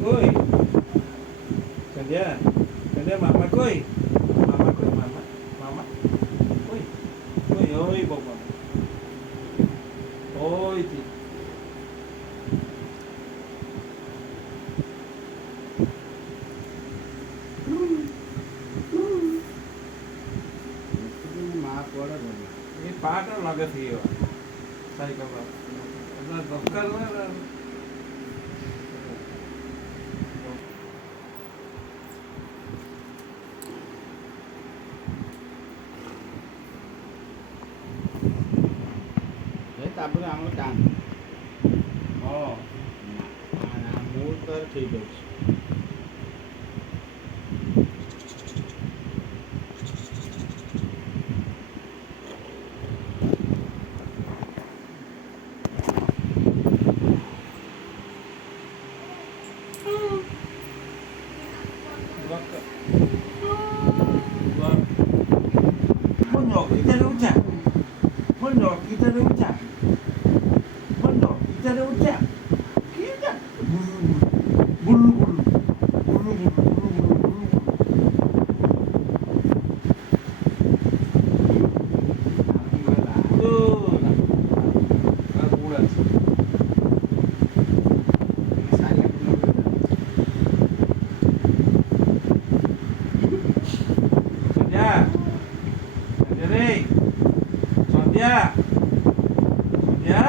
Kuy. Gantian. Gantian mama kuy. Mama kuy mama. Mama. Kuy. Kuy oi bapak. Oi ti. ये part लगे थी वो cycle का अपना दफ्तर में ତାପରେ ଆମର କାମ हाँ ମୁଁ ତ ଠିକ୍ ଅଛି। Con nhỏ kita ada ucap. Con nhỏ kita ada ucap. Con nhỏ kita ada ucap. Kita bulu bulu bulu bulu bulu bulu bulu. Tuh, kalau bulan. Sonja, Sonja nih, Sonja, Sonja.